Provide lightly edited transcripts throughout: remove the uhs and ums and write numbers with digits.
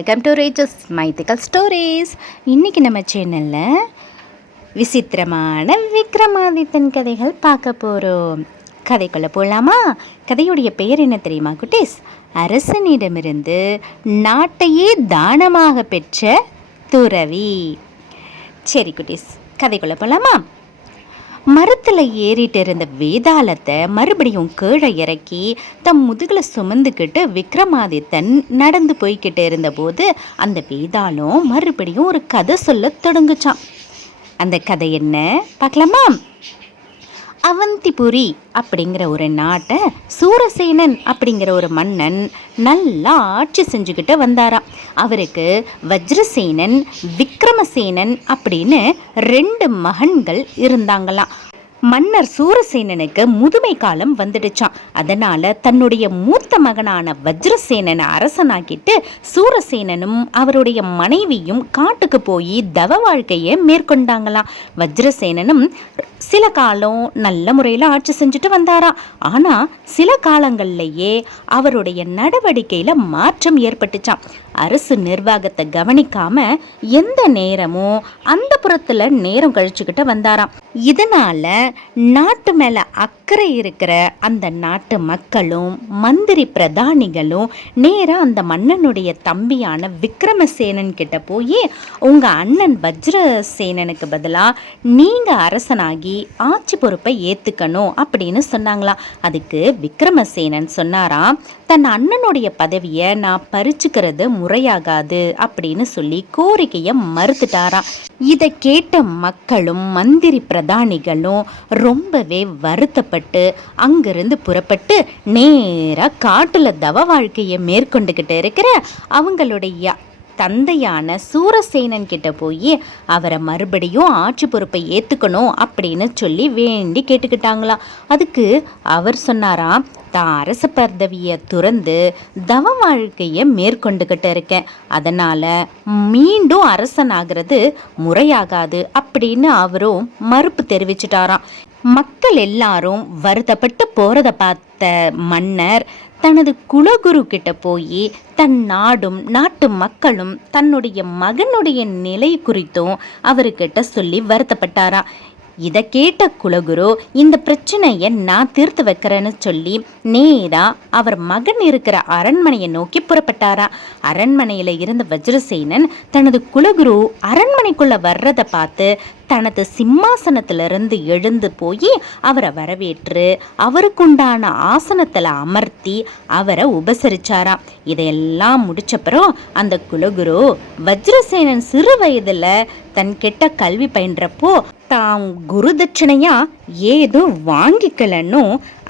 Welcome to Regis மைத்திக்கல் stories. இன்றைக்கி நம்ம சேனலில் விசித்திரமான விக்ரமாதித்தன் கதைகள் பார்க்க போகிறோம். கதைக்குள்ளே போகலாமா? கதையுடைய பெயர் என்ன தெரியுமா குட்டீஸ்? அரசனிடமிருந்து நாட்டையே தானமாக பெற்ற துறவி. சரி குட்டீஸ், கதைக்குள்ளே போகலாமா? மரத்தில் ஏறிட்டு இருந்த வேதாளத்தை மறுபடியும் கீழே இறக்கி தம் முதுகில் சுமந்துக்கிட்டு விக்ரமாதித்தன் நடந்து போய்கிட்டு இருந்தபோது அந்த வேதாளம் மறுபடியும் ஒரு கதை சொல்ல தொடங்குச்சான். அந்த கதை என்ன பார்க்கலாமா? அவந்திபுரி அப்படிங்கிற ஒரு நாட்டை சூரசேனன் அப்படிங்கிற ஒரு மன்னன் நல்லா ஆட்சி செஞ்சுக்கிட்டு வந்தாராம். அவருக்கு வஜ்ரசேனன், விக்ரமசேனன் அப்படின்னு 2 மகன்கள் இருந்தாங்களாம். மன்னர் சூரசேனனுக்கு முதுமை காலம் வந்துடுச்சான். அதனால் தன்னுடைய மூத்த மகனான வஜ்ரசேனனை அரசனாக்கிட்டு சூரசேனனும் அவருடைய மனைவியும் காட்டுக்கு போய் தவ வாழ்க்கையை மேற்கொண்டாங்களாம். வஜ்ரசேனனும் சில காலம் நல்ல முறையில் ஆட்சி செஞ்சுட்டு வந்தாராம். ஆனால் சில காலங்கள்லேயே அவருடைய நடவடிக்கையில் மாற்றம் ஏற்பட்டுச்சான். அரசு நிர்வாகத்தை கவனிக்காம எந்த நேரமும் அந்த புறத்தில் நேரம் கழிச்சுக்கிட்டு வந்தாராம். இதனால நாட்டு மேலே அக்கறை இருக்கிற அந்த நாட்டு மக்களும் மந்திரி பிரதானிகளும் நேராக அந்த மன்னனுடைய தம்பியான விக்ரமசேனன் கிட்ட போய் உங்கள் அண்ணன் வஜ்ரசேனனுக்கு பதிலாக நீங்கள் அரசனாகி ஆட்சி பொறுப்பை ஏற்றுக்கணும் அப்படின்னு சொன்னாங்களாம். அதுக்கு விக்ரமசேனன் சொன்னாராம், தன் அண்ணனுடைய பதவியை நான் பறிச்சுக்கிறது முறையாகாது அப்படின்னு சொல்லி கோரிக்கையை மறுத்துட்டாராம். இதை கேட்ட மக்களும் மந்திரி பிரதானிகளும் ரொம்பவே வருத்தப்பட்டு அங்கிருந்து புறப்பட்டு நேராக காட்டுல தவ வாழ்க்கையை மேற்கொண்டுகிட்டு இருக்கிற அவங்களுடைய தந்தையான சூரசேனன் கிட்ட போய் அவரை மறுபடியும் ஆட்சி பொறுப்பை ஏற்றுக்கணும் அப்படின்னு சொல்லி வேண்டி கேட்டுக்கிட்டாங்களாம். அதுக்கு அவர் சொன்னாராம், தான் அரச பதவியை துறந்து தவ வாழ்க்கையை மேற்கொண்டுகிட்டு இருக்கேன், அதனால் மீண்டும் அரசனாகிறது முறையாகாது அப்படின்னு அவரும் மறுப்பு தெரிவிச்சிட்டாராம். மக்கள் எல்லாரும் வருத்தப்பட்டு போகிறத பார்த்த மன்னர் தனது குலகுரு கிட்ட போய் தன் நாடும் நாட்டு மக்களும் தன்னுடைய மகனுடைய நிலை குறித்தும் அவர்கிட்ட சொல்லி வருத்தப்பட்டாராம். இதை கேட்ட குலகுரு இந்த பிரச்சனையை நான் தீர்த்து வைக்கிறேன்னு சொல்லி நேராக அவர் மகன் இருக்கிற அரண்மனையை நோக்கி புறப்பட்டாரா. அரண்மனையில் இருந்த வஜ்ரசேனன் தனது குலகுரு அரண்மனைக்குள்ளே வர்றதை பார்த்து தனது சிம்மாசனத்திலிருந்து எழுந்து போய் அவரை வரவேற்று அவருக்குண்டான ஆசனத்தில் அமர்த்தி அவரை உபசரிச்சாராம். இதையெல்லாம் முடிச்சப்பறம் அந்த குலகுரு வஜ்ரசேனன் சிறு வயதில் தன் கிட்ட கல்வி பயின்றப்போ தாம் குரு தட்சணையா ஏதும் வாங்கிக்கலன்னு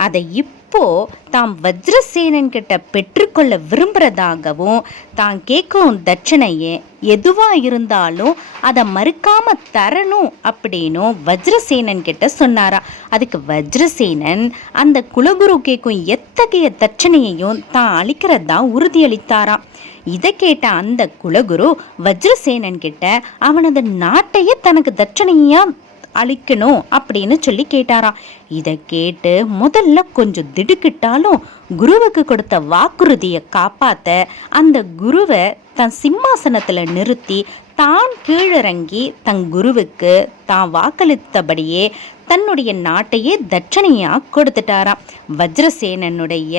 அதை இப்போ தாம் வஜ்ரசேனன் கிட்ட பெற்றுக்கொள்ள விரும்புறதாகவும் தான் கேட்கும் தட்சணையே எதுவாக இருந்தாலும் அதை மறுக்காம தரணும் அப்படின்னும் வஜ்ரசேனன் கிட்ட சொன்னாரா. அதுக்கு வஜ்ரசேனன் அந்த குலகுரு கேட்கும் எத்தகைய தட்சணையையும் தான் அளிக்கிறதா உறுதியளித்தாராம். இதை கேட்ட அந்த குலகுரு வஜ்ரசேனன் கிட்ட அவனது நாட்டையே தனக்கு தட்சணையா அளிக்கணும் அப்படின்னு சொல்லி கேட்டாராம். இதை கேட்டு முதல்ல கொஞ்சம் திடுக்கிட்டாலும் குருவுக்கு கொடுத்த வாக்குறுதியை காப்பாற்ற அந்த குருவை தன் சிம்மாசனத்தில் நிறுத்தி தான் கீழிறங்கி தன் குருவுக்கு தான் வாக்களித்தபடியே தன்னுடைய நாட்டையே தட்சணையா கொடுத்துட்டாராம். வஜ்ரசேனனுடைய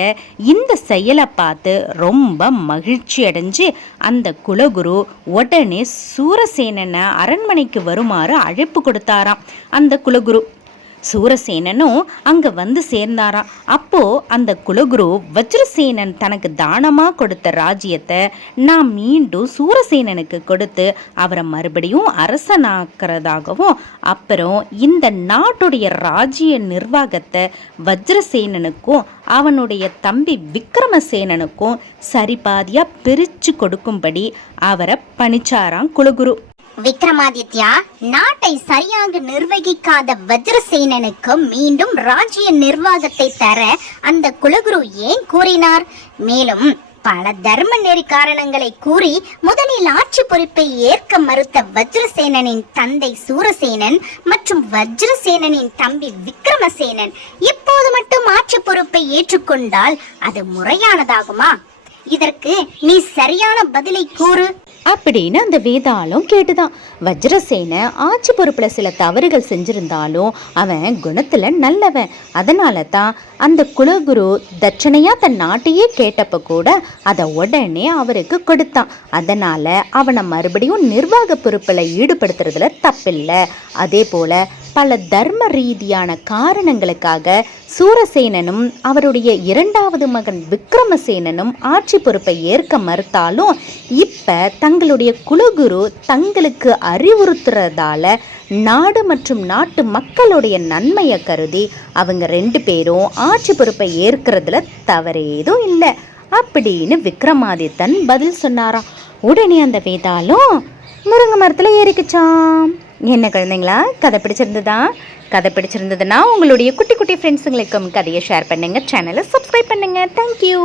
இந்த செயலை பார்த்து ரொம்ப மகிழ்ச்சி அடைஞ்சு அந்த குலகுரு உடனே சூரசேனனை அரண்மனைக்கு வருமாறு அழைப்பு கொடுத்தாராம். அந்த குலகுரு சூரசேனனும் அங்கே வந்து சேர்ந்தாராம். அப்போது அந்த குலகுரு வஜ்ரசேனன் தனக்கு தானமாக கொடுத்த ராஜ்யத்தை நான் மீண்டும் சூரசேனனுக்கு கொடுத்து அவரை மறுபடியும் அரசனாக்கிறதாகவும் அப்புறம் இந்த நாட்டுடைய ராஜ்ய நிர்வாகத்தை வஜ்ரசேனனுக்கும் அவனுடைய தம்பி விக்ரமசேனனுக்கும் சரிபாதியாக பிரித்து கொடுக்கும்படி அவரை பணிச்சாராம் குலகுரு. விக்ரமாதித்யா, நாட்டை சரியாக நிர்வகிக்காத வஜ்ரசேனனுக்கு மீண்டும் ராஜ்ய நிர்வாகத்தை தர அந்த குலகுரு ஏன் கூறினார்? மேலும் பல தர்ம நெறி காரணங்களை கூறி முதலில் ஆட்சி பொறுப்பை ஏற்க மறுத்த வஜ்ரசேனனின் தந்தை சூரசேனன் மற்றும் வஜ்ரசேனனின் தம்பி விக்ரமசேனன் இப்போது மட்டும் ஆட்சி பொறுப்பை ஏற்றுக்கொண்டால் அது முறையானதாகுமா? இதற்கு நீ சரியான பதிலை கூறு அப்படின்னு அந்த வேதாளம் கேட்டுதான். வஜ்ரசேன ஆட்சி பொறுப்புல சில தவறுகள் செஞ்சிருந்தாலும் அவன் குணத்துல நல்லவன். அதனால தான் அந்த குலகுரு தட்சணையா தன் நாட்டையே கேட்டப்ப கூட அதை உடனே அவருக்கு கொடுத்தான். அதனால அவனை மறுபடியும் நிர்வாக பொறுப்புல ஈடுபடுத்துறதுல தப்பில்லை. அதே போல பல தர்ம ரீதியான காரணங்களுக்காக சூரசேனனும் அவருடைய இரண்டாவது மகன் விக்ரமசேனனும் ஆட்சி பொறுப்பை ஏற்க மறுத்தாலும் இப்ப தங்களுடைய குலகுரு தங்களுக்கு அறிவுறுத்துறதால நாடு மற்றும் நாட்டு மக்களுடைய நன்மையை கருதி அவங்க 2 பேரும் ஆட்சி பொறுப்பை ஏற்கிறதுல தவறேதும் இல்லை அப்படின்னு விக்ரமாதித்தன் பதில் சொன்னாராம். உடனே அந்த வேதாளம் முருங்கை மரத்தில் ஏறிக்குச்சாம். என்ன குழந்தைங்களா, கதை பிடிச்சிருந்ததா? கதை பிடிச்சிருந்ததுன்னா உங்களுடைய குட்டி குட்டி ஃப்ரெண்ட்ஸுங்களுக்கும் கதையை ஷேர் பண்ணுங்கள், சேனலை சப்ஸ்கிரைப் பண்ணுங்கள். தேங்க்யூ.